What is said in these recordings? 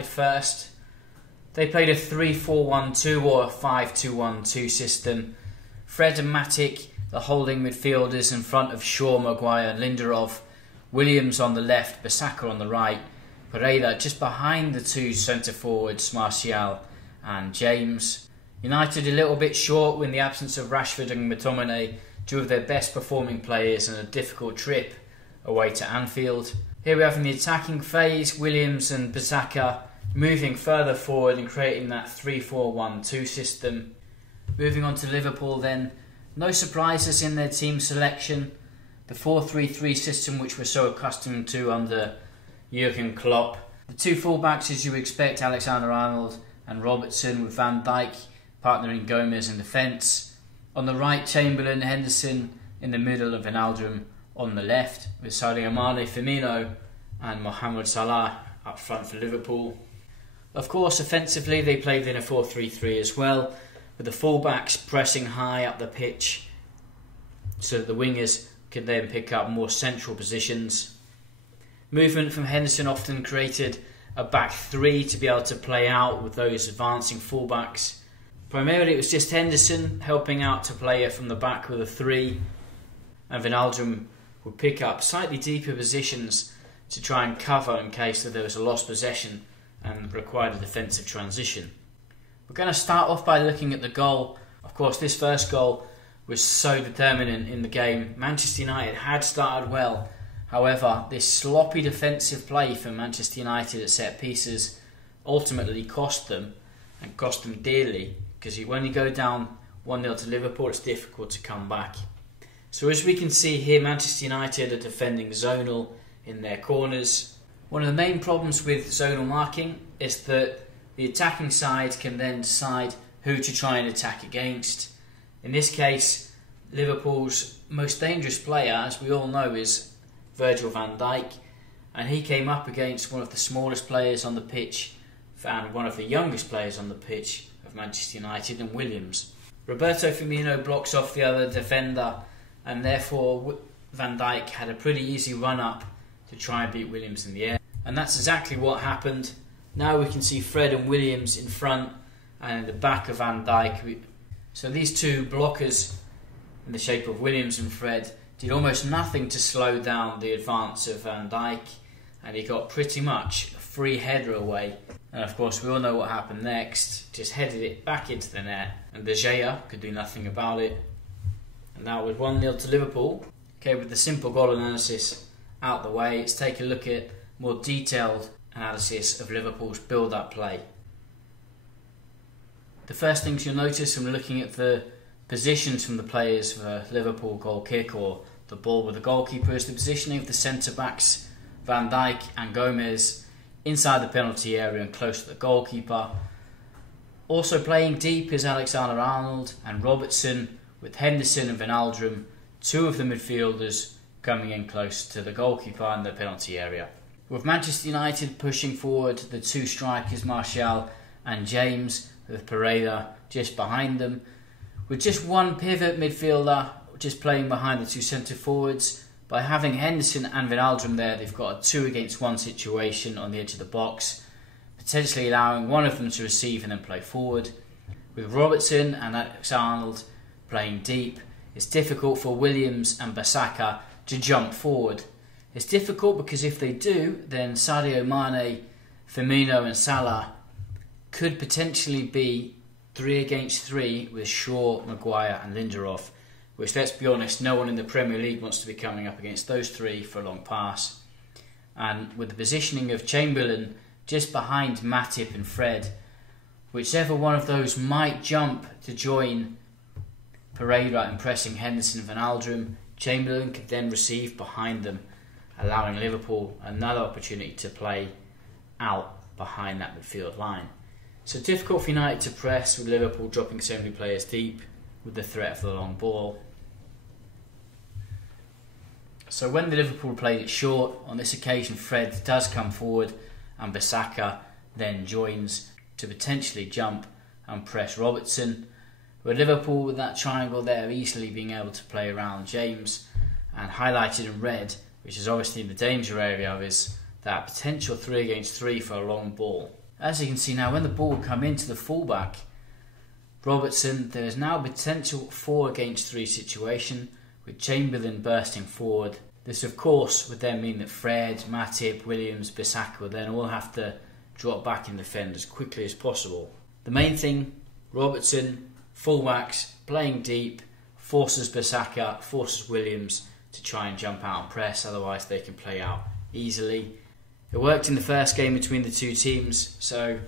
United first. They played a 3-4-1-2 or a 5-2-1-2 system. Fred and Matic, the holding midfielders in front of Shaw, Maguire and Lindelof. Williams on the left, Bissaka on the right. Pereira just behind the two centre forwards, Martial and James. United a little bit short in the absence of Rashford and McTominay, two of their best performing players, and a difficult trip away to Anfield. Here we have in the attacking phase, Williams and Bissaka moving further forward and creating that 3-4-1-2 system. Moving on to Liverpool then, no surprises in their team selection. The 4-3-3 system which we're so accustomed to under Jurgen Klopp. The two fullbacks as you expect, Alexander-Arnold and Robertson, with Van Dijk partnering Gomez in defence. On the right, Chamberlain, Henderson in the middle, and Wijnaldum on the left, with Sadio Mane, Firmino and Mohamed Salah up front for Liverpool. Of course, offensively they played in a 4-3-3 as well, with the fullbacks pressing high up the pitch so that the wingers could then pick up more central positions. Movement from Henderson often created a back three to be able to play out with those advancing fullbacks. Primarily it was just Henderson helping out to play it from the back with a three, and Wijnaldum would pick up slightly deeper positions to try and cover in case that there was a lost possession and required a defensive transition. We're going to start off by looking at the goal. Of course, this first goal was so determinant in the game. Manchester United had started well. However, this sloppy defensive play from Manchester United at set pieces ultimately cost them, and cost them dearly, because when you go down 1-0 to Liverpool, it's difficult to come back. So as we can see here, Manchester United are defending zonal in their corners. One of the main problems with zonal marking is that the attacking side can then decide who to try and attack against. In this case, Liverpool's most dangerous player, as we all know, is Virgil van Dijk, and he came up against one of the smallest players on the pitch and one of the youngest players on the pitch of Manchester United, and Williams. Roberto Firmino blocks off the other defender, and therefore Van Dijk had a pretty easy run-up to try and beat Williams in the air. And that's exactly what happened. Now we can see Fred and Williams in front and in the back of Van Dijk. So these two blockers in the shape of Williams and Fred did almost nothing to slow down the advance of Van Dijk, and he got pretty much a free header away. And of course we all know what happened next. Just headed it back into the net, and De Gea could do nothing about it. And now with 1-0 to Liverpool. Okay, with the simple goal analysis out the way, let's take a look at more detailed analysis of Liverpool's build-up play. The first things you'll notice when looking at the positions from the players for a Liverpool goal kick or the ball with the goalkeeper is the positioning of the centre-backs, Van Dijk and Gomez, inside the penalty area and close to the goalkeeper. Also playing deep is Alexander-Arnold and Robertson, with Henderson and Wijnaldum, two of the midfielders, coming in close to the goalkeeper in the penalty area. With Manchester United pushing forward the two strikers, Martial and James, with Pereira just behind them, with just one pivot midfielder just playing behind the two centre forwards. By having Henderson and Wijnaldum there, they've got a 2-against-1 situation on the edge of the box, potentially allowing one of them to receive and then play forward. With Robertson and Alexander-Arnold playing deep, it's difficult for Williams and Bissaka to jump forward. It's difficult because if they do, then Sadio Mane, Firmino and Salah could potentially be 3-against-3 with Shaw, Maguire and Lindelof, which, let's be honest, no one in the Premier League wants to be coming up against those three for a long pass. And with the positioning of Chamberlain just behind Matip and Fred, whichever one of those might jump to join Pereira in pressing Henderson and Wijnaldum, Chamberlain could then receive behind them, allowing Liverpool another opportunity to play out behind that midfield line. So difficult for United to press, with Liverpool dropping so many players deep with the threat of the long ball. So when the Liverpool played it short, on this occasion Fred does come forward and Bissaka then joins to potentially jump and press Robertson. With Liverpool, with that triangle there, easily being able to play around James, and highlighted in red, which is obviously the danger area, is that potential 3-against-3 for a long ball. As you can see now, when the ball would come into the fullback, Robertson, there is now a potential 4 against 3 situation with Chamberlain bursting forward. This of course would then mean that Fred, Matip, Williams, Bissaka would then all have to drop back and defend as quickly as possible. The main thing, Robertson, fullbacks, playing deep, forces Bissaka, forces Williams to try and jump out and press, otherwise they can play out easily. It worked in the first game between the two teams, so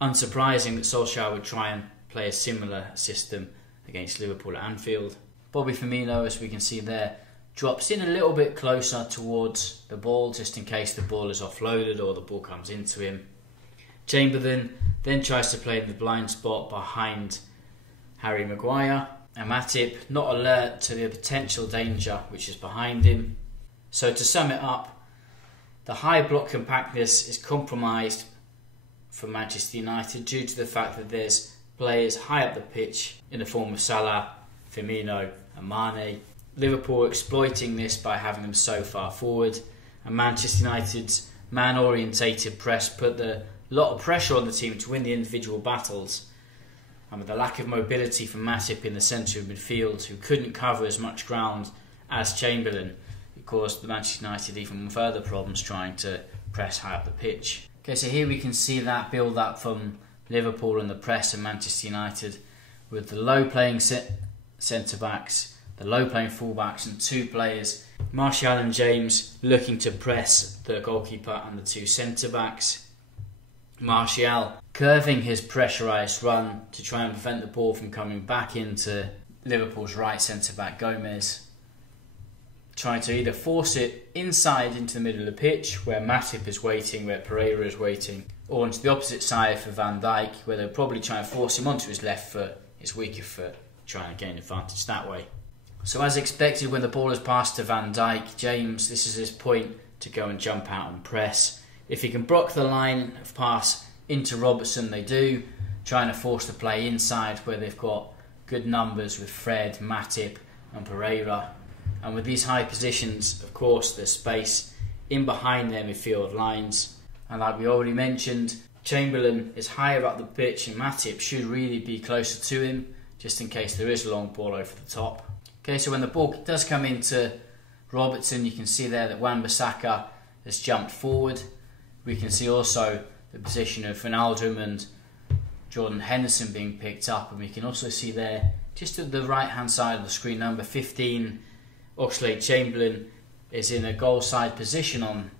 unsurprising that Solskjaer would try and play a similar system against Liverpool at Anfield. Bobby Firmino, as we can see there, drops in a little bit closer towards the ball just in case the ball is offloaded or the ball comes into him. Chamberlain then tries to play in the blind spot behind Harry Maguire, and Matip not alert to the potential danger which is behind him. So to sum it up, the high block compactness is compromised for Manchester United due to the fact that there's players high up the pitch in the form of Salah, Firmino and Mane. Liverpool exploiting this by having them so far forward, and Manchester United's man-orientated press put a lot of pressure on the team to win the individual battles, and with the lack of mobility from Matip in the centre of midfield, who couldn't cover as much ground as Chamberlain, it caused the Manchester United even further problems trying to press high up the pitch. Okay, so here we can see that build up from Liverpool and the press and Manchester United, with the low playing centre backs, the low playing full backs and 2 players, Martial and James, looking to press the goalkeeper and the 2 centre backs. Martial curving his pressurised run to try and prevent the ball from coming back into Liverpool's right centre back Gomez, trying to either force it inside into the middle of the pitch where Matip is waiting, where Pereira is waiting, or onto the opposite side for Van Dijk, where they'll probably try and force him onto his left foot, his weaker foot, trying to gain advantage that way. So as expected, when the ball is passed to Van Dijk, James, this is his point to go and jump out and press. If he can block the line of pass into Robertson, they do, trying to force the play inside where they've got good numbers with Fred, Matip and Pereira. And with these high positions, of course, there's space in behind their midfield lines. And like we already mentioned, Chamberlain is higher up the pitch and Matip should really be closer to him, just in case there is a long ball over the top. Okay, so when the ball does come into Robertson, you can see there that Wan-Bissaka has jumped forward. We can see also the position of Wijnaldum and Jordan Henderson being picked up, and we can also see there, just at the right hand side of the screen, number 15, Oxlade-Chamberlain is in a goal side position on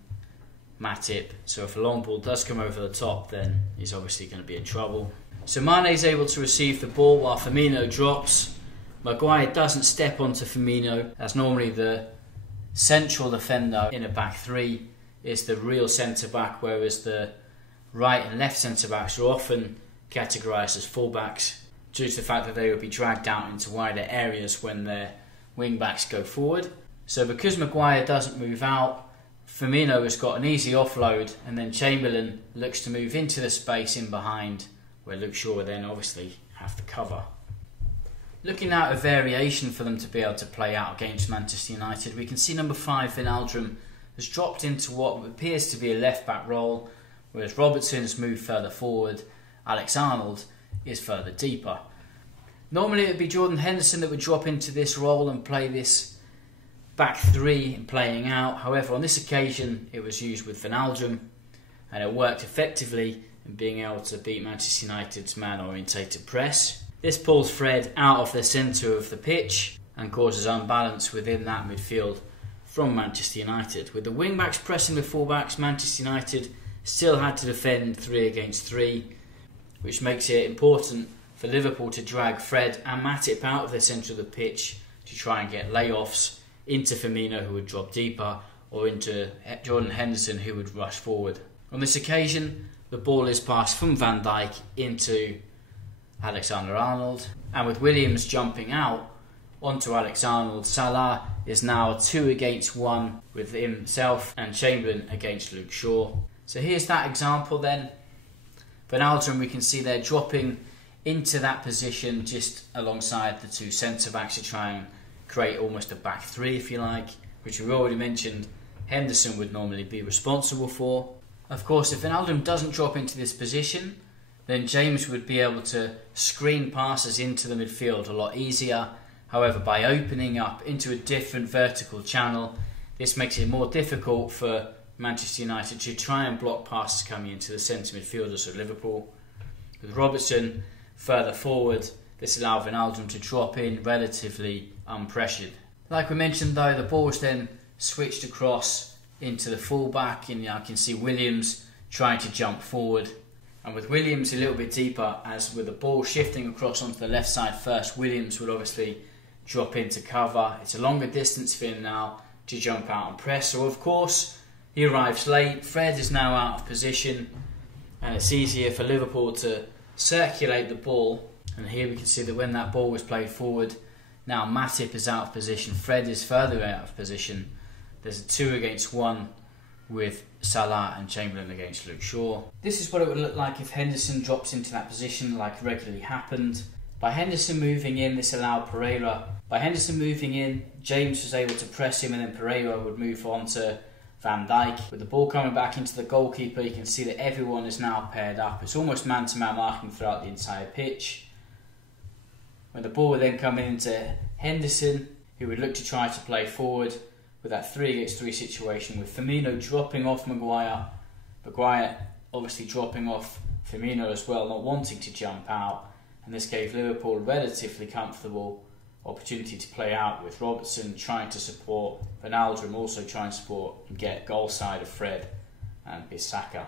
Matip, so if a long ball does come over the top, then he's obviously going to be in trouble. So Mane is able to receive the ball while Firmino drops. Maguire doesn't step onto Firmino, as normally the central defender in a back 3 is the real centre back, whereas the right and left centre backs are often categorised as full backs due to the fact that they will be dragged out into wider areas when their wing backs go forward. So because Maguire doesn't move out, Firmino has got an easy offload, and then Chamberlain looks to move into the space in behind where Luke Shaw will then obviously have to cover. Looking at a variation for them to be able to play out against Manchester United, we can see number 5, Wijnaldum, has dropped into what appears to be a left-back role, whereas Robertson has moved further forward, Alexander-Arnold is further deeper. Normally it would be Jordan Henderson that would drop into this role and play this back 3 and playing out. However, on this occasion it was used with Wijnaldum, and it worked effectively in being able to beat Manchester United's man-orientated press. This pulls Fred out of the centre of the pitch and causes unbalance within that midfield from Manchester United. With the wing-backs pressing the full-backs, Manchester United still had to defend 3 against 3, which makes it important for Liverpool to drag Fred and Matip out of the centre of the pitch to try and get layoffs into Firmino, who would drop deeper, or into Jordan Henderson, who would rush forward. On this occasion, the ball is passed from Van Dijk into Alexander-Arnold, and with Williams jumping out onto Alexander-Arnold, Salah is now 2 against 1 with himself and Chamberlain against Luke Shaw. So here's that example then. Wijnaldum, we can see there dropping into that position just alongside the 2 centre-backs to try and create almost a back 3, if you like, which we've already mentioned Henderson would normally be responsible for. Of course, if Wijnaldum doesn't drop into this position, then James would be able to screen passes into the midfield a lot easier. However, by opening up into a different vertical channel, this makes it more difficult for Manchester United to try and block passes coming into the centre midfielders of Liverpool. With Robertson further forward, this allowed Wijnaldum to drop in relatively unpressured. Like we mentioned though, the ball was then switched across into the fullback, and I can see Williams trying to jump forward. And with Williams a little bit deeper, as with the ball shifting across onto the left side first, Williams would obviously drop into cover. It's a longer distance for him now to jump out and press. So of course, he arrives late. Fred is now out of position, and it's easier for Liverpool to circulate the ball. And here we can see that when that ball was played forward, now Matip is out of position, Fred is further out of position. There's a 2 against 1 with Salah and Chamberlain against Luke Shaw. This is what it would look like if Henderson drops into that position like regularly happened. By Henderson moving in, this allowed Pereira. By Henderson moving in, James was able to press him, and then Pereira would move on to Van Dijk. With the ball coming back into the goalkeeper, you can see that everyone is now paired up. It's almost man-to-man marking throughout the entire pitch. When the ball would then come into Henderson, who would look to try to play forward with that 3 against 3 situation, with Firmino dropping off Maguire. Maguire obviously dropping off Firmino as well, not wanting to jump out. And this gave Liverpool a relatively comfortable opportunity to play out, with Robertson trying to support, Wijnaldum also trying to support and get goal side of Fred and Bissaka.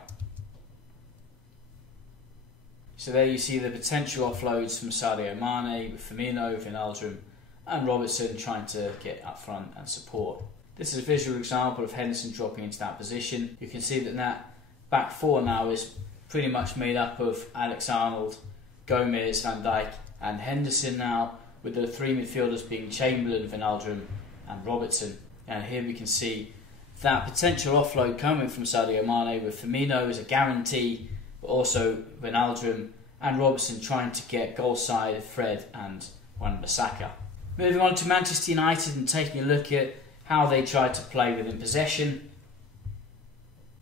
So there you see the potential offloads from Sadio Mane, with Firmino, Wijnaldum and Robertson trying to get up front and support. This is a visual example of Henderson dropping into that position. You can see that back 4 now is pretty much made up of Alexander-Arnold, Gomez, Van Dijk and Henderson now, with the 3 midfielders being Chamberlain, Wijnaldum and Robertson. And here we can see that potential offload coming from Sadio Mane, with Firmino as a guarantee, but also Wijnaldum and Robertson trying to get goal side Fred and Wan-Bissaka. Moving on to Manchester United and taking a look at how they tried to play within possession.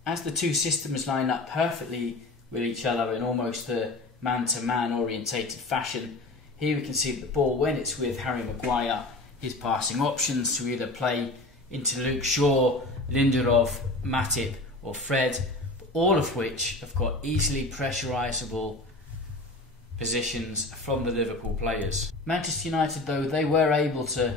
As the 2 systems line up perfectly with each other in almost the man-to-man orientated fashion, here we can see that the ball, when it's with Harry Maguire, his passing options to either play into Luke Shaw, Lindelof, Matip or Fred, all of which have got easily pressurisable positions from the Liverpool players. Manchester United though, they were able to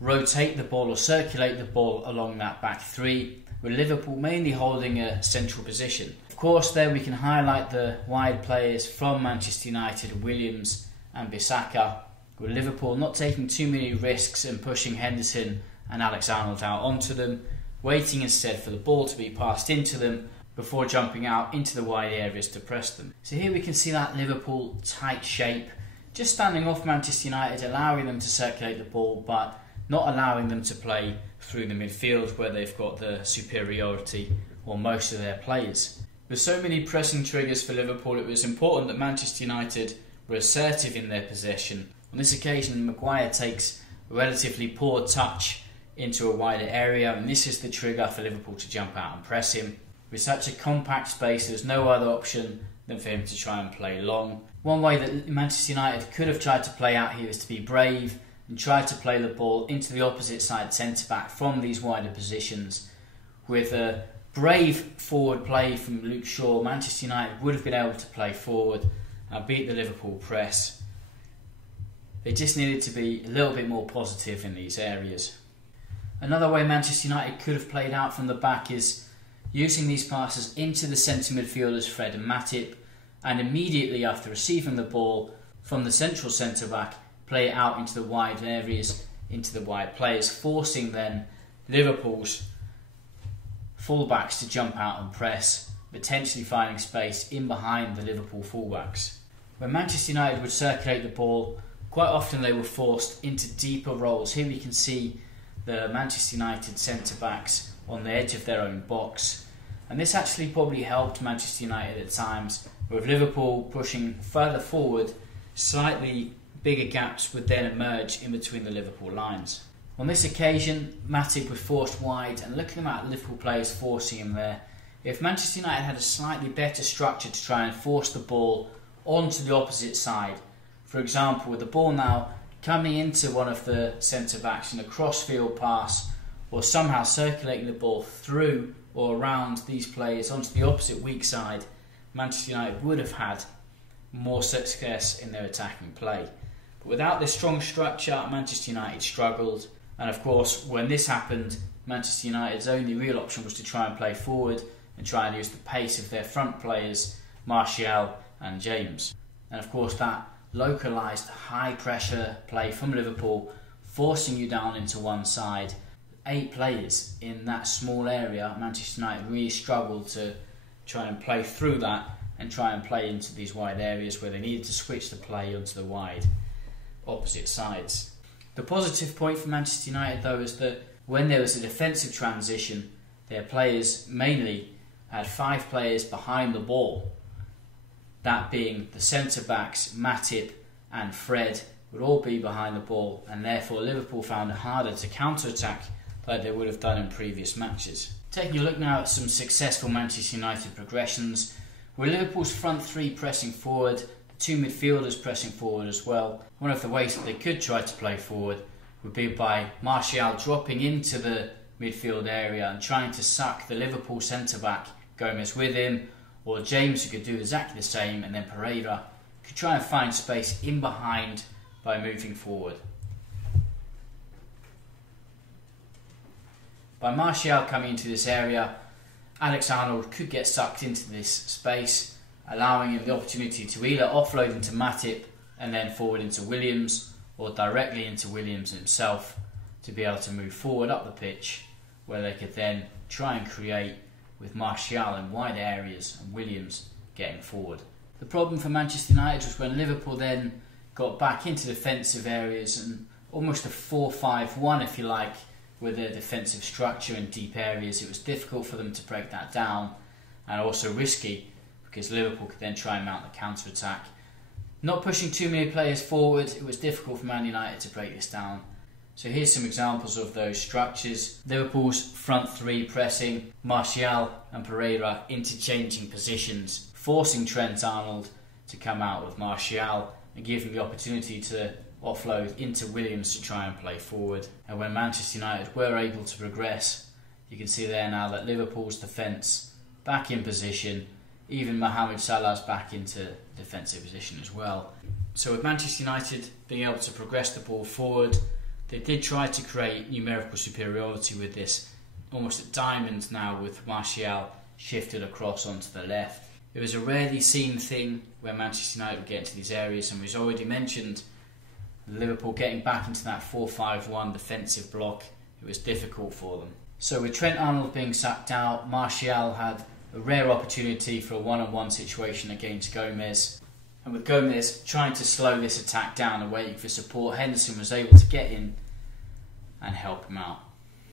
rotate the ball or circulate the ball along that back 3, with Liverpool mainly holding a central position. Of course there we can highlight the wide players from Manchester United, Williams and Bissaka, with Liverpool not taking too many risks and pushing Henderson and Alexander out onto them, waiting instead for the ball to be passed into them before jumping out into the wide areas to press them. So here we can see that Liverpool tight shape, just standing off Manchester United, allowing them to circulate the ball but not allowing them to play through the midfield where they've got the superiority or most of their players. With so many pressing triggers for Liverpool, it was important that Manchester United were assertive in their possession. On this occasion, Maguire takes a relatively poor touch into a wider area, and this is the trigger for Liverpool to jump out and press him. With such a compact space, there's no other option than for him to try and play long. One way that Manchester United could have tried to play out here is to be brave and try to play the ball into the opposite side centre-back from these wider positions. With a brave forward play from Luke Shaw, Manchester United would have been able to play forward and beat the Liverpool press. They just needed to be a little bit more positive in these areas. Another way Manchester United could have played out from the back is using these passes into the centre midfielders Fred and Matip, and immediately after receiving the ball from the central centre-back, play it out into the wide areas, into the wide players, forcing then Liverpool's fullbacks to jump out and press, potentially finding space in behind the Liverpool fullbacks. When Manchester United would circulate the ball, quite often they were forced into deeper roles. Here we can see the Manchester United centre-backs on the edge of their own box, and this actually probably helped Manchester United at times, with Liverpool pushing further forward. Slightly bigger gaps would then emerge in between the Liverpool lines. On this occasion, Matip was forced wide, and looking at Liverpool players forcing him there, If Manchester United had a slightly better structure to try and force the ball onto the opposite side, for example, with the ball now coming into one of the centre-backs in a cross-field pass, or somehow circulating the ball through or around these players onto the opposite weak side, Manchester United would have had more success in their attacking play. But without this strong structure, Manchester United struggled. And of course, when this happened, Manchester United's only real option was to try and play forward and try and use the pace of their front players, Martial and James. And of course, that localised high pressure play from Liverpool, forcing you down into one side. 8 players in that small area, Manchester United really struggled to try and play through that and try and play into these wide areas where they needed to switch the play onto the wide opposite sides. The positive point for Manchester United though is that when there was a defensive transition, their players mainly had 5 players behind the ball, that being the centre-backs, Matip and Fred would all be behind the ball, and therefore Liverpool found it harder to counter-attack like they would have done in previous matches. Taking a look now at some successful Manchester United progressions, with Liverpool's front 3 pressing forward, the 2 midfielders pressing forward as well. One of the ways that they could try to play forward would be by Martial dropping into the midfield area and trying to suck the Liverpool centre-back Gomez with him, or James, who could do exactly the same, and then Pereira could try and find space in behind by moving forward. By Martial coming into this area, Alexander could get sucked into this space, allowing him the opportunity to either offload into Matip and then forward into Williams, or directly into Williams himself to be able to move forward up the pitch, where they could then try and create with Martial in wide areas and Williams getting forward. The problem for Manchester United was when Liverpool then got back into defensive areas, and almost a 4-5-1 if you like, with their defensive structure in deep areas. It was difficult for them to break that down, and also risky because Liverpool could then try and mount the counter-attack. Not pushing too many players forward, it was difficult for Man United to break this down. So here's some examples of those structures. Liverpool's front 3 pressing, Martial and Pereira interchanging positions, forcing Trent Arnold to come out with Martial and give him the opportunity to offload into Williams to try and play forward. And when Manchester United were able to progress, you can see there now that Liverpool's defence back in position, even Mohamed Salah's back into defensive position as well. So with Manchester United being able to progress the ball forward, they did try to create numerical superiority with this almost a diamond now, with Martial shifted across onto the left. It was a rarely seen thing where Manchester United would get into these areas, and we've already mentioned Liverpool getting back into that 4-5-1 defensive block. It was difficult for them. So with Trent Arnold being sacked out, Martial had a rare opportunity for a one-on-one situation against Gomez. And with Gomez trying to slow this attack down and waiting for support, Henderson was able to get in and help him out.